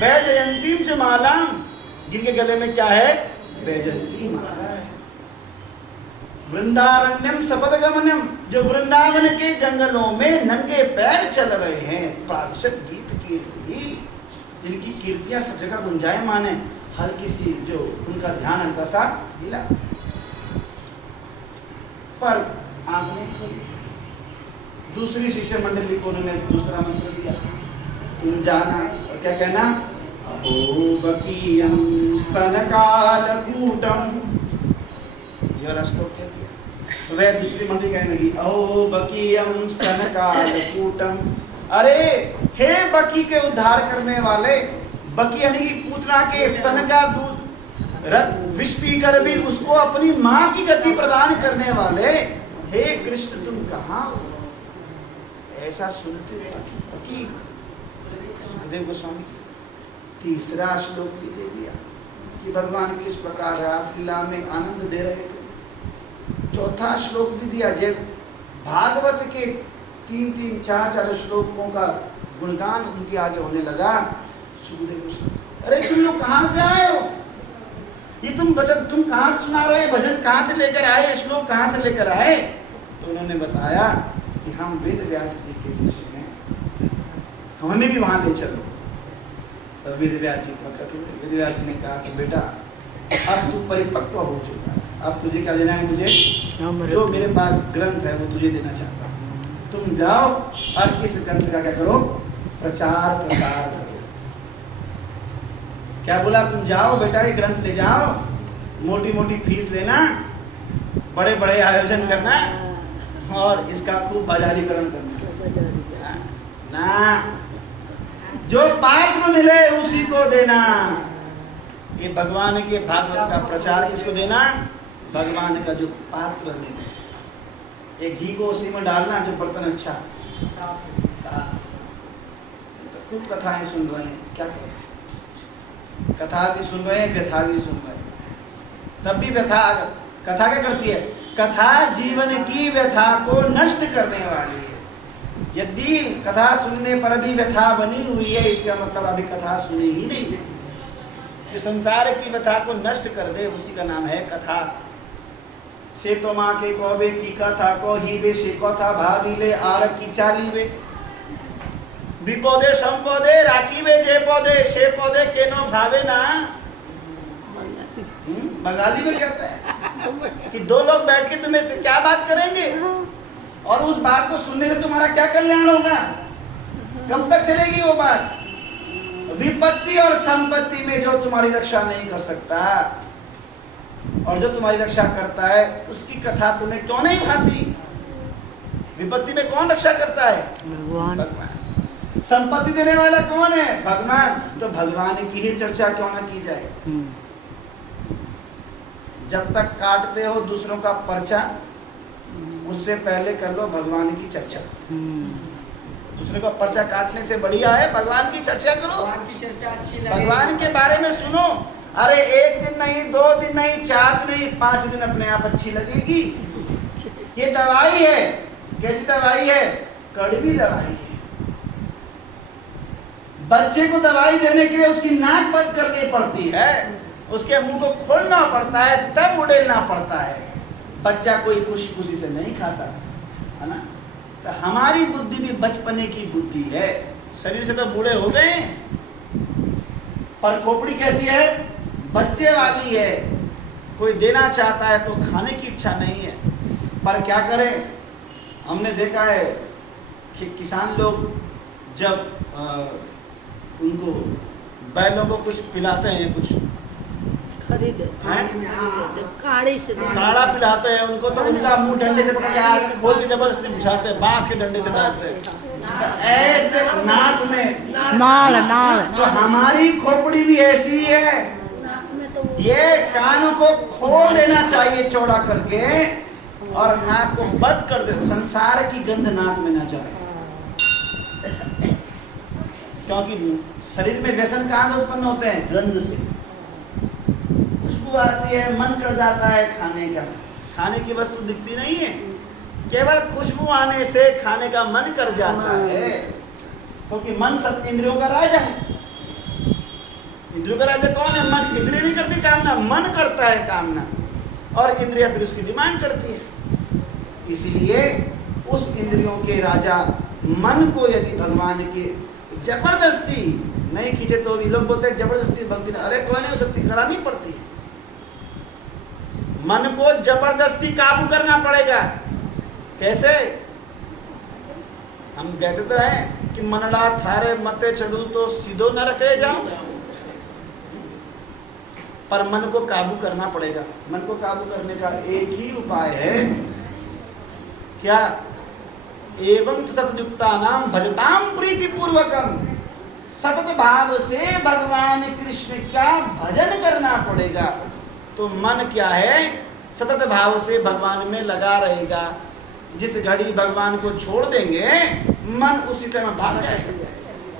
वैजयंतीम च मालाम, जिनके गले में क्या है? वैजयंती माला है। वृंदारण्यम शपथ गमनम, जो वृंदावन के जंगलों में नंगे पैर चल रहे हैं। प्राविशत गीत कीर्ति, जिनकी कीर्तियां सब जगह गुंजायमान है। हल्की सी जो उनका ध्यान हल्का सा हिला, पर आपने दूसरी शिष्य मंडली को उन्होंने दूसरा मंत्र दिया, तुम जाना, और क्या कहना? अहो बकीयम स्तनकालकूटम, ये वाला श्लोक कह दिया। वह दूसरी मंडली कहने लगी, अहो बकीयम स्तनकालकूटम, अरे हे बकी के उद्धार करने वाले, बकी यानी कि पूतना के स्तन का दूध विष पीकर भी उसको अपनी मां की गति प्रदान करने वाले, हे कृष्ण तुम कहाँ हो? ऐसा सुनते बकी सुखदेव गोस्वामी तीसरा श्लोक भी दे दिया कि भगवान किस प्रकार रासलीला में आनंद दे रहे थे। चौथा श्लोक भी दिया, जब भागवत के 3-3, 4-4 श्लोकों का गुणगान उनके आगे होने लगा। सुखदेव गोस्वामी, अरे तुम लोग कहाँ से आए हो? ये तुम भजन तुम कहाँ से सुना रहे? भजन कहाँ से लेकर आए? श्लोक कहाँ से लेकर आए? तो उन्होंने बताया कि हम वेद व्यास जी के शिष्य हैं, हमें भी वहां ले चलो। तब वेद व्यास जी प्रकट हुए। वेद व्यास जी ने कहा कि बेटा अब तू परिपक्व हो चुका है, अब तुझे क्या देना है? मुझे जो मेरे पास ग्रंथ है वो तुझे देना चाहता हूँ। तुम जाओ और इस ग्रंथ का क्या करो? प्रचार प्रसार करो। क्या बोला? तुम जाओ बेटा, ये ग्रंथ ले जाओ, मोटी मोटी फीस लेना, बड़े बड़े आयोजन करना और इसका खूब बाजारीकरण करना ना, जो पात्र मिले उसी को देना। ये भगवान के भागवत का प्रचार किसको देना? भगवान का जो पात्र मिले। एक घी को उसी में डालना जो बर्तन अच्छा साफ। तो खूब कथाएं सुन रहे हैं, क्या करें? कथा भी सुन रहे हैं, व्यथा भी सुन रहे हैं। तब भी व्यथा, कथा क्या करती है? कथा जीवन की व्यथा को नष्ट करने वाली है। यदि कथा सुनने पर भी व्यथा बनी हुई है, इसका मतलब अभी कथा सुनी ही नहीं है। जो संसार की व्यथा को नष्ट कर दे उसी का नाम है कथा। से तो माँ के कौबे की कथा को ही बे से कथा भाविले आर की चाली वे विपौदे संपौदे राखी वे जे पौधे से पौधे के नो भावे ना। बंगाली में कहते हैं कि दो लोग बैठ के तुम्हें से क्या बात करेंगे और उस बात को सुनने से तुम्हारा क्या कल्याण होगा? कब तक चलेगी वो बात? विपत्ति और संपत्ति में जो तुम्हारी रक्षा नहीं कर सकता और जो तुम्हारी रक्षा करता है उसकी कथा तुम्हें क्यों नहीं भाती? विपत्ति में कौन रक्षा करता है? भगवान। संपत्ति देने वाला कौन है? भगवान। तो भगवान की ही चर्चा क्यों ना की जाए? जब तक काटते हो दूसरों का पर्चा, उससे पहले कर लो भगवान की चर्चा। दूसरे का पर्चा काटने से बढ़िया है भगवान की चर्चा करो। भगवान की चर्चा अच्छी लगेगी। भगवान के बारे में सुनो। अरे 1 दिन नहीं, 2 दिन नहीं, 4 दिन नहीं, 5 दिन अपने आप अच्छी लगेगी। ये दवाई है। कैसी दवाई है? कड़वी दवाई है। बच्चे को दवाई देने के लिए उसकी नाक बंद करनी पड़ती है, उसके मुंह को खोलना पड़ता है, तब उड़ेलना पड़ता है। बच्चा कोई खुशी खुशी से नहीं खाता है ना। तो हमारी बुद्धि भी बचपने की बुद्धि है। शरीर से तो बूढ़े हो गए, पर खोपड़ी कैसी है? बच्चे वाली है। कोई देना चाहता है तो खाने की इच्छा नहीं है, पर क्या करें? हमने देखा है कि किसान लोग जब उनको बैलों को कुछ पिलाते हैं, कुछ खरीदे काढ़ी से काढ़ा पिलाते हैं उनको, तो उनका मुंह डंडे से पकड़ के आगे खोल के जबरदस्ती घुसाते हैं, बांस के डंडे से डालते हैं ऐसे नाक में नाल। तो हमारी खोपड़ी भी ऐसी है। ये कानों को खोल देना चाहिए चौड़ा करके और नाक को बंद कर दे, संसार की गंध नाक में ना जाए। क्योंकि शरीर में व्यसन कहाँ से उत्पन्न होते हैं? गंध से। खुशबू आती है, मन कर जाता है खाने का। खाने की वस्तु दिखती नहीं है, केवल खुशबू आने से खाने का मन कर जाता है, क्योंकि मन सब इंद्रियों का राजा है। इंद्रियों का राजा कौन है? मन। इंद्रिय नहीं करती कामना, मन करता है कामना, और इंद्रिया फिर उसकी डिमांड करती है। इसलिए उस इंद्रियों के राजा मन को यदि भगवान की जबरदस्ती नहीं खींचे तो भी, लोग बोलते हैं जबरदस्ती भक्ति नहीं, अरे कोई नहीं हो सकती, करानी पड़ती है। मन को जबरदस्ती काबू करना पड़ेगा। कैसे? हम कहते तो हैं कि मनड़ा थारे मते चढ़ू तो सीधो न रखे जाऊं, पर मन को काबू करना पड़ेगा। मन को काबू करने का एक ही उपाय है, क्या? एवं तत्युक्ता नाम भजताम प्रीति पूर्वकम, सतत भाव से भगवान कृष्ण का भजन करना पड़ेगा। तो मन क्या है? सतत भाव से भगवान में लगा रहेगा। जिस घड़ी भगवान को छोड़ देंगे, मन उसी तरह भाग जाएगा।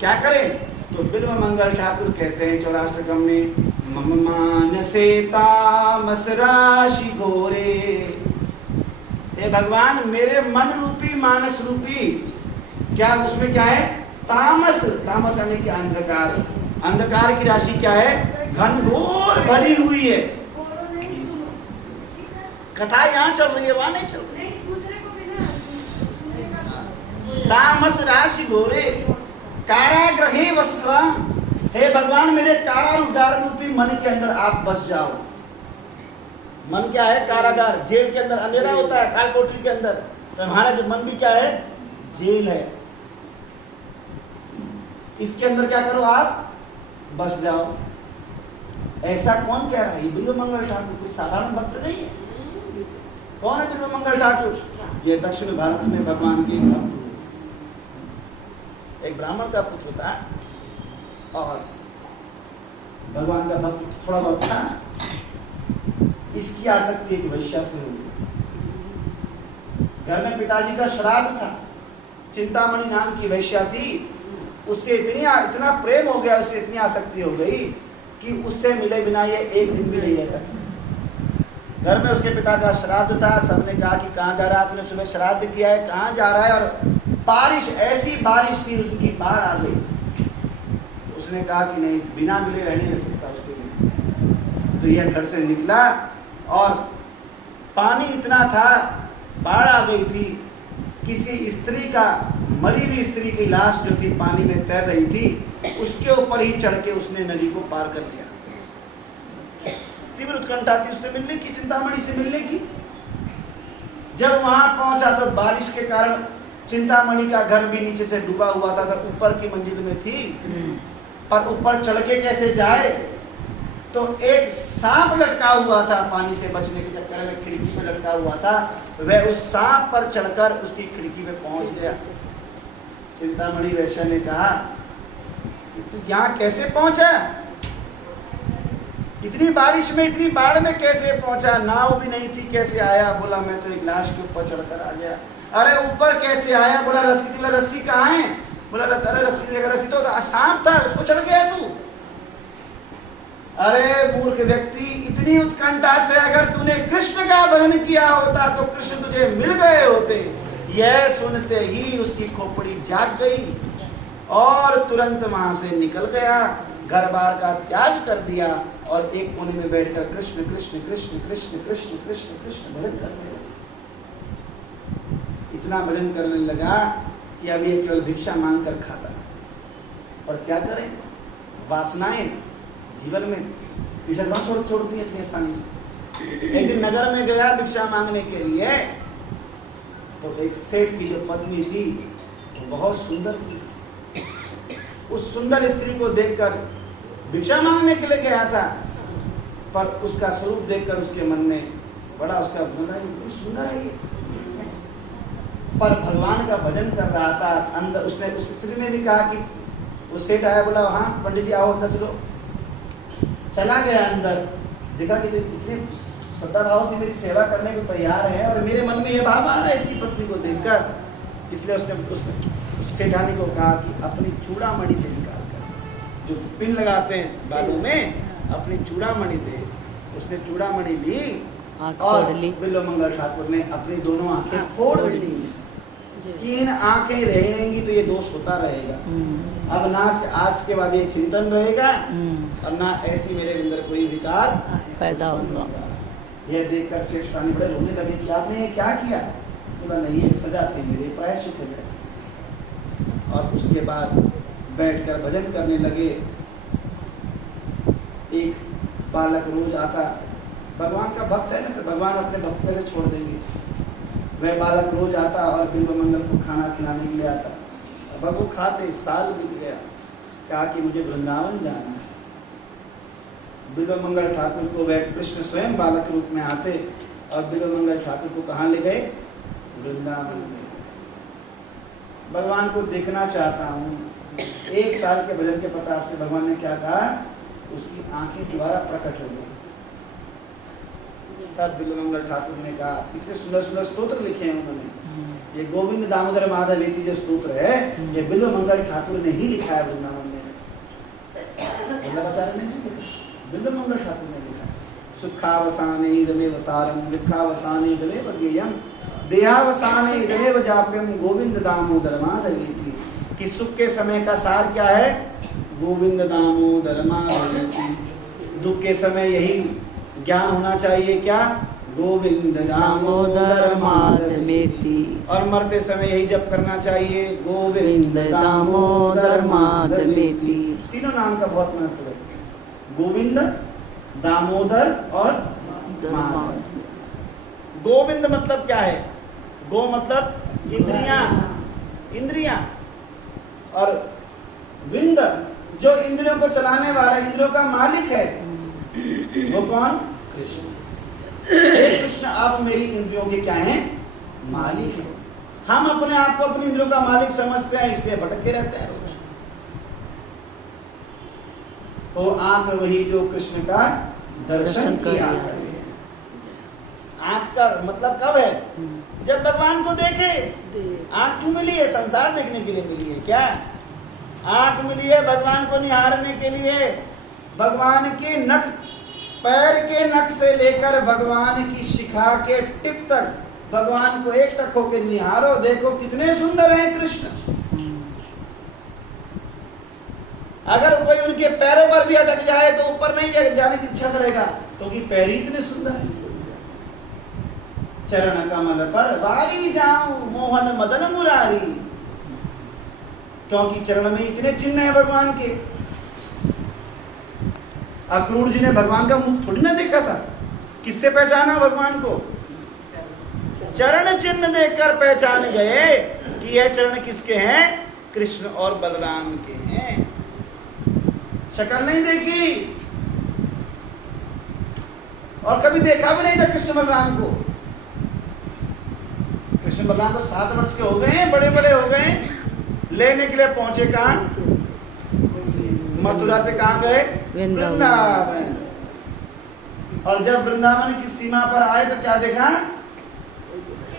क्या करें? तो बिल्व मंगल ठाकुर कहते हैं 84 में, मम मानसे तामस राशि घोरे। हे भगवान, मेरे मन रूपी मानस रूपी, क्या उसमें क्या है? तामस। तामस यानी कि अंधकार। अंधकार की राशि क्या है? घनघोर भरी हुई है। कथा यहाँ चल रही है, वहां नहीं चल रही। तामस राशि घोरे कारागृहे वत्सला। हे भगवान, मेरे कारागार रूपी मन के अंदर आप बस जाओ। मन क्या है? कारागार। जेल के अंदर अंधेरा होता है, काल कोठरी के अंदर, तो हमारा जो मन भी क्या है? जेल है। इसके अंदर क्या करो? आप बस जाओ। ऐसा कौन कह रहा है? बिल्व मंगल ठाकुर कोई साधारण भक्त नहीं है। कौन है बिल्व मंगल ठाकुर? ये दक्षिण भारत में भगवान के भक्त, एक ब्राह्मण का पुत्र था और भगवान का भक्त थोड़ा बहुत था। इसकी आसक्ति एक वैश्या से हुई। घर में पिताजी का श्राद्ध था। चिंतामणि नाम की वैश्या थी। उससे इतना प्रेम हो गया, उससे इतनी आसक्ति हो गई कि उससे मिले बिना ये एक दिन भी नहीं रहता। घर में उसके पिता का श्राद्ध था। सबने कहा कि कहाँ जा रहा है? तूने सुबह श्राद्ध किया है, कहाँ जा रहा है? और बारिश, ऐसी बारिश थी, उसकी बाढ़ आ गई। उसने कहा कि नहीं, बिना मिले रह नहीं सकता उसके लिए। तो यह घर से निकला और पानी इतना था, बाढ़ आ गई थी। किसी स्त्री का, मरी हुई स्त्री की लाश जो थी पानी में तैर रही थी, उसके ऊपर ही चढ़ के उसने नदी को पार कर लिया। तीव्र उत्कंठा थी उससे मिलने की, चिंतामणि से मिलने की। जब वहां पहुंचा तो बारिश के कारण चिंतामणि का घर भी नीचे से डूबा हुआ था, तो ऊपर की मंजिल में थी। और ऊपर चढ़ के कैसे जाए? तो एक सांप लटका हुआ था, पानी से बचने के चक्कर में खिड़की पे लटका हुआ था। वह उस सांप पर चढ़कर उसकी खिड़की में पहुंच गया। चिंतामणि वैश्या ने कहा कि तू यहाँ कैसे पहुंचा? इतनी बारिश में, इतनी बाढ़ में कैसे पहुंचा? नाव भी नहीं थी, कैसे आया? बोला मैं तो एक लाश के ऊपर चढ़कर आ गया। अरे ऊपर कैसे आया? बोला रस्सी। बोला रस्सी कहाँ है? बोला अरे रस्सी देखा, रस्सी तो सांप था, उसको चढ़ गया तू। अरे मूर्ख व्यक्ति, इतनी उत्कंठा से अगर तूने कृष्ण का भजन किया होता तो कृष्ण तुझे मिल गए होते। यह सुनते ही उसकी खोपड़ी जाग गई और तुरंत वहां से निकल गया, घर बार का त्याग कर दिया और एक कोने में बैठकर कृष्ण कृष्ण कृष्ण कृष्ण कृष्ण कृष्ण कृष्ण भजन करने लगा। इतना भजन करने लगा कि अब ये केवल भिक्षा मांग कर खाता। और क्या करें? वासनाएं जीवन में छोड़ती है इतनी आसानी से। एक दिन नगर में गया भिक्षा मांगने के लिए, तो एक सेठ की जो पत्नी थी वो बहुत सुंदर थी। उस सुंदर स्त्री को देखकर भिक्षा मांगने के लिए गया था, पर उसका स्वरूप देखकर उसके मन में बड़ा उसका बहुत सुंदर है ये। पर भगवान का भजन कर रहा था अंदर। उसने, उस स्त्री ने भी कहा कि, उस सेठ आया, बोला हाँ पंडित जी आओ अंदर चलो। चला गया अंदर, देखा कि इतने श्रद्धा भाव से मेरी सेवा करने को तैयार है और मेरे मन में यह भाव आ रहा है इसकी पत्नी को देखकर। इसलिए उसने सेठानी को कहा कि अपनी चूड़ामणि दे निकाल कर, जो पिन लगाते हैं बालों में, अपनी चूड़ामणि दे। उसने चूड़ामणि ली और बिल्व मंगल ठाकुर ने अपनी दोनों आंखें फोड़ ली। कि इन आंखें रहेंगी तो ये दोष होता रहेगा। अब ना आज के बाद ये चिंतन रहेगा और ना ऐसी मेरे अंदर कोई विकार पैदा होगा। यह देखकर श्रेष्ठ प्राणी बड़े रोने लगे कि आपने ये क्या किया। बोला नहीं, एक सजा थी मेरे, प्रायश्चित है मेरा। और उसके बाद बैठकर भजन करने लगे। एक बालक रोज आता, भगवान का भक्त है ना, तो भगवान अपने भक्त को छोड़ देंगे। वह बालक रोज आता और बिल्व मंगल को खाना खिलाने के लिए आता। अब वो खाते, साल बीत गया, कहा कि मुझे वृंदावन जाना है। बिल्व मंगल ठाकुर को वह कृष्ण स्वयं बालक रूप में आते और बिल्व मंगल ठाकुर को कहाँ ले गए? वृंदावन में। भगवान को देखना चाहता हूँ। एक साल के भजन के प्रताप से भगवान ने क्या कहा? उसकी आंखें दोबारा प्रकट हो गई। तब बिल्व मंगल ठाकुर ने कहा, इतने सुंदर सुंदर स्तोत्र लिखे हैं उन्होंने। ये गोविंद दामोदर माधव इति जो स्तोत्र है, ये बिल्व मंगल ठाकुर ने ही लिखा है वृंदावन में। नहीं लिखा, बिल्व मंगल ठाकुर ने लिखा। सुखावसाने इदमेव सारं, दुःखावसाने इदमेव ज्ञेयं, देहावसाने इदमेव जाप्यं, गोविंद दामोदर माधव इति। कि सुख के समय का सार क्या है? गोविंद दामोदर माधव इति। दुख के समय यही ज्ञान होना चाहिए, क्या? गोविंद दामोदर माधवेति। और मरते समय यही जप करना चाहिए, गोविंद दामोदर माधवेति। तीनों नाम का बहुत महत्व है, गोविंद, दामोदर और माधव। गोविंद मतलब क्या है? गो मतलब इंद्रियां, इंद्रियां। और विंद जो इंद्रियों को चलाने वाला, इंद्रियों का मालिक है, वो कौन? कृष्ण। कृष्ण आप मेरी इंद्रियों के क्या हैं? मालिक हैं। हम अपने आप को अपनी इंद्रियों का मालिक समझते हैं, इसलिए भटकते रहते हैं रोज। तो आंख वही जो कृष्ण का दर्शन किया। आंख का मतलब कब है? जब भगवान को देखे। आंख क्यों मिली है? संसार देखने के लिए मिली है क्या? आंख मिली है भगवान को निहारने के लिए। भगवान के नख, पैर के नख से लेकर भगवान की शिखा के टिप तक भगवान को एक टक होकर निहारो, देखो कितने सुंदर हैं कृष्ण। अगर कोई उनके पैरों पर भी अटक जाए तो ऊपर नहीं जाने की इच्छा करेगा, क्योंकि पैर ही इतने सुंदर हैं। चरण कमल पर बारी जाऊं, मोहन मदन मुरारी। क्योंकि चरण में इतने चिन्ह हैं भगवान के। अक्रूर जी ने भगवान का मुख थोड़ी ना देखा था, किससे पहचाना भगवान को? चरण चिन्ह देखकर पहचान गए कि यह चरण किसके हैं? कृष्ण और बलराम के हैं। शक्ल नहीं देखी और कभी देखा भी नहीं था कृष्ण बलराम को। कृष्ण बलराम को 7 वर्ष के हो गए हैं, बड़े बड़े हो गए। लेने के लिए पहुंचे कहां? मथुरा से कहां गए? वृंदावन। और जब वृंदावन की सीमा पर आए तो क्या देखा?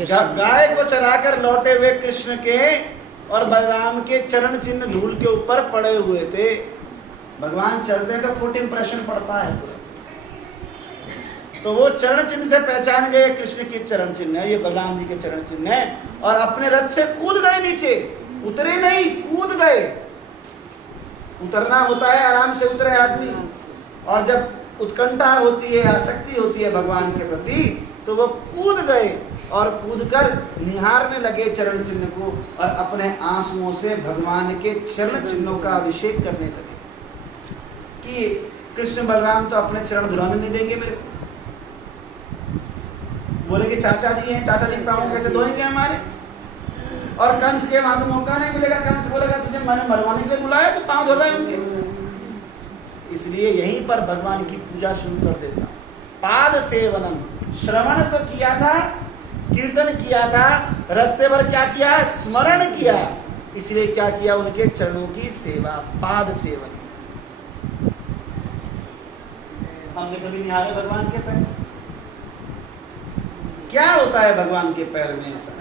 गाय को चराकर लौटे हुए कृष्ण के और बलराम के चरण चिन्ह धूल के ऊपर पड़े हुए थे। भगवान चलते हैं तो फुट इंप्रेशन पड़ता है, तो वो चरण चिन्ह से पहचान गए कृष्ण के चरण चिन्ह है, ये बलराम जी के चरण चिन्ह है। और अपने रथ से कूद गए नीचे, उतरे नहीं, कूद गए। उतरना होता है, आराम से उतरे आदमी। और जब उत्कंठा होती है, आसक्ति होती है भगवान के प्रति, तो वो कूद गए और कूदकर निहारने लगे चरण चिन्ह को और अपने आंसुओं से भगवान के चरण चिन्हों का अभिषेक करने लगे कि कृष्ण बलराम तो अपने चरण धुलाने नहीं देंगे मेरे को। बोले कि चाचा जी हैं, चाचा जी पाँव कैसे धोएंगे हमारे? और कंस के वहां तो मौका नहीं मिलेगा। कंस बोलेगा तुझे मैंने मरवाने के लिए बुलाया तो पाँव धो रहे उनके। इसलिए यहीं पर भगवान की पूजा शुरू कर देता। पाद सेवनम, श्रवण तो किया था, कीर्तन किया था, रास्ते पर क्या किया? स्मरण किया। इसलिए क्या किया? उनके चरणों की सेवा, पाद सेवन। हमने कभी निहारे भगवान के पैर? क्या होता है भगवान के पैर में? ऐसा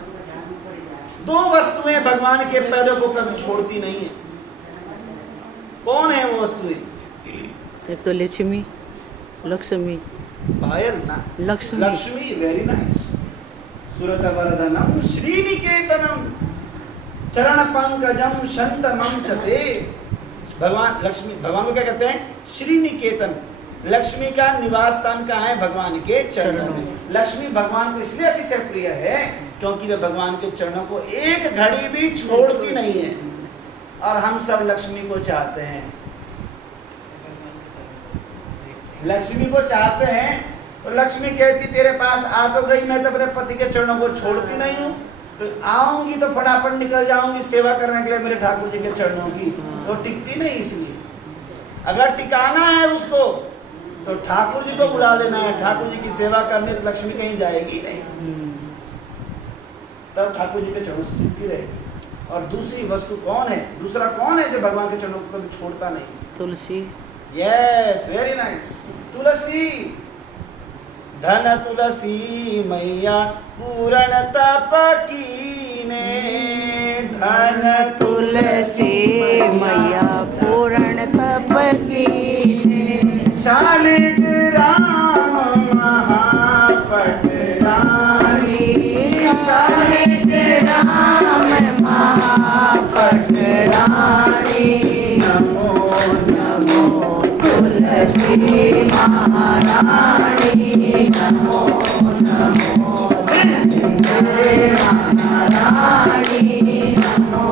2 वस्तुएं भगवान के पैरों को कभी छोड़ती नहीं है। कौन है वो वस्तुएं? एक तो लक्ष्मी, लक्ष्मी पायल ना, लक्ष्मी, लक्ष्मी वेरी नाइस। सुरत वरदनम श्रीनिकेतनम चरण पंकजम शंतमं चते। भगवान लक्ष्मी, भगवान को क्या कहते हैं? श्री निकेतन। लक्ष्मी का निवास स्थान कहाँ है? भगवान के चरणों में। लक्ष्मी भगवान को इसलिए अतिशय प्रिय है क्योंकि वे भगवान के चरणों को एक घड़ी भी छोड़ती नहीं है। और हम सब लक्ष्मी को चाहते हैं, लक्ष्मी को चाहते हैं। तो लक्ष्मी कहती तेरे पास आ तो गई, मैं तो अपने पति के चरणों को छोड़ती नहीं हूँ, तो आऊंगी तो फटाफट निकल जाऊंगी सेवा करने के लिए मेरे ठाकुर जी के चरणों की। तो टिकती नहीं। इसलिए अगर टिकाना है उसको तो ठाकुर जी को बुला लेना है। ठाकुर जी की सेवा करने तो लक्ष्मी कहीं जाएगी नहीं, तब ठाकुर जी के चरणों से चिपकी रहेगी। और दूसरी वस्तु कौन है? दूसरा कौन है जो भगवान के चरणों को कभी छोड़ता नहीं? Tulsi. Yes, very nice. Tulsi. धन तुलसी मैया पूर्ण तप कीने। धन तुलसी मैया पूर्ण तप कीने। शालिग राम महापट रानी। शालिग राम महापट रानी। नमो नमो तुलसी महारानी। नमो नमो वृंदे महारानी। नमो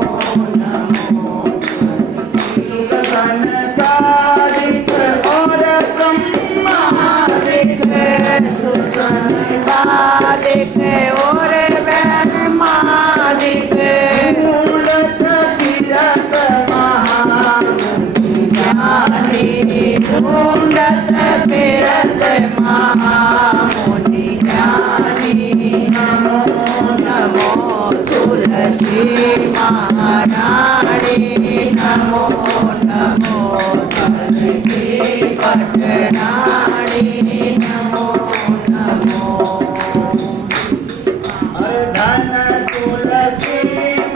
नमो सनकादिक और ब्रह्मादिक। सुसंकालिक और ब्रह्मादिक। मूलत विरत महामुनि ज्ञानी। ढूंढत फिरत महामुनि ज्ञानी। नमो नमो तुलसी महारानी। नमो नमो तुलसी पटरानी। नमो नमो। अरे धन